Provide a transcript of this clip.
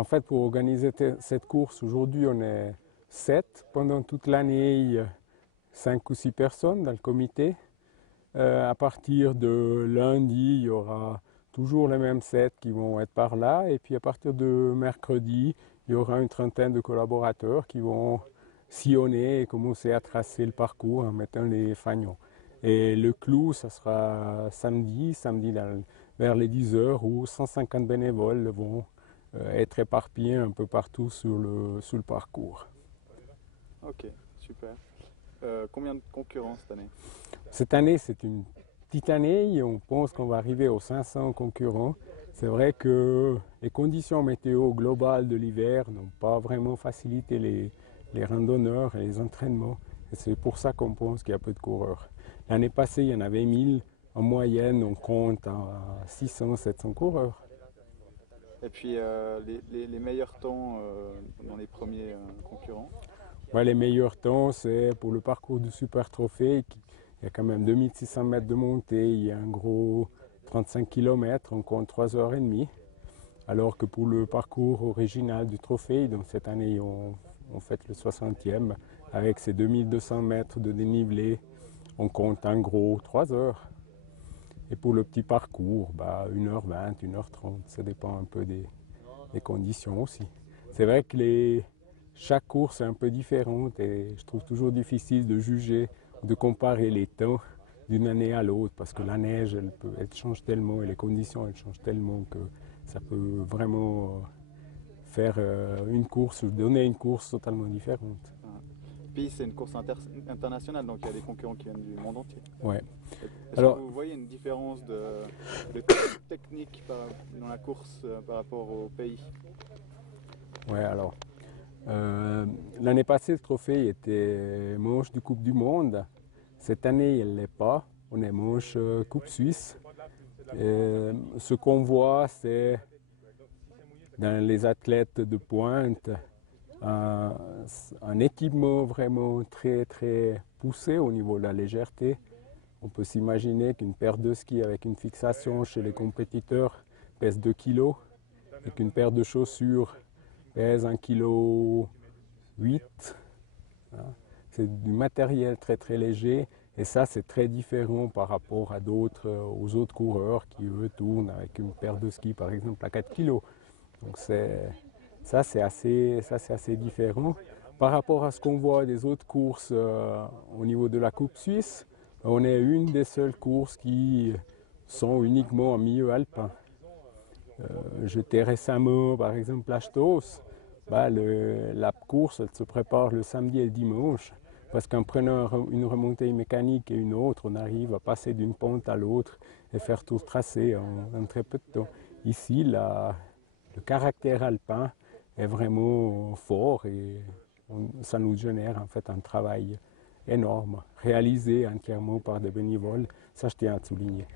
En fait, pour organiser cette course, aujourd'hui, on est 7. Pendant toute l'année, il y a 5 ou 6 personnes dans le comité. À partir de lundi, il y aura toujours les mêmes 7 qui vont être par là. Et puis à partir de mercredi, il y aura une trentaine de collaborateurs qui vont sillonner et commencer à tracer le parcours en mettant les fanions. Et le clou, ça sera samedi vers les 10 heures où 150 bénévoles vont être éparpillés un peu partout sur le parcours. Ok, super. Combien de concurrents cette année? Cette année, c'est une petite année et on pense qu'on va arriver aux 500 concurrents. C'est vrai que les conditions météo globales de l'hiver n'ont pas vraiment facilité les randonneurs et les entraînements. Et c'est pour ça qu'on pense qu'il y a peu de coureurs. L'année passée, il y en avait 1000. En moyenne, on compte à 600-700 coureurs. Et puis les meilleurs temps dans les premiers concurrents? Ouais, les meilleurs temps, c'est pour le parcours du Super Trophée. Il y a quand même 2600 mètres de montée, il y a un gros 35 km, on compte 3h30. Alors que pour le parcours original du Trophée, donc cette année on fête le 60e, avec ses 2200 mètres de dénivelé, on compte un gros 3 heures. Et pour le petit parcours, 1h20, 1h30, ça dépend un peu des conditions aussi. C'est vrai que chaque course est un peu différente et je trouve toujours difficile de juger, de comparer les temps d'une année à l'autre parce que la neige, elle change tellement et les conditions, elles changent tellement que ça peut vraiment faire une course, donner une course totalement différente. Puis c'est une course internationale, donc il y a des concurrents qui viennent du monde entier. Ouais. Est-ce que Alors, vous voyez une différence de technique dans la course par rapport au pays? ouais, alors, l'année passée, le trophée était manche du Coupe du Monde. Cette année, il ne l'est pas. On est manche Coupe Suisse. Ce qu'on voit, c'est dans les athlètes de pointe un équipement vraiment très très poussé au niveau de la légèreté. On peut s'imaginer qu'une paire de skis avec une fixation chez les compétiteurs pèse 2 kg et qu'une paire de chaussures pèse 1,8 kg. C'est du matériel très très léger et ça c'est très différent par rapport aux autres coureurs qui eux tournent avec une paire de skis par exemple à 4 kg. Donc ça c'est assez différent. Par rapport à ce qu'on voit des autres courses au niveau de la Coupe Suisse, on est une des seules courses qui sont uniquement en milieu alpin. J'étais récemment par exemple à Stoos. La course elle se prépare le samedi et le dimanche parce qu'en prenant une remontée mécanique et une autre, on arrive à passer d'une pente à l'autre et faire tout le tracé en très peu de temps. Ici, le caractère alpin est vraiment fort et ça nous génère en fait un travail énorme, réalisé entièrement par des bénévoles. Ça, je tiens à souligner.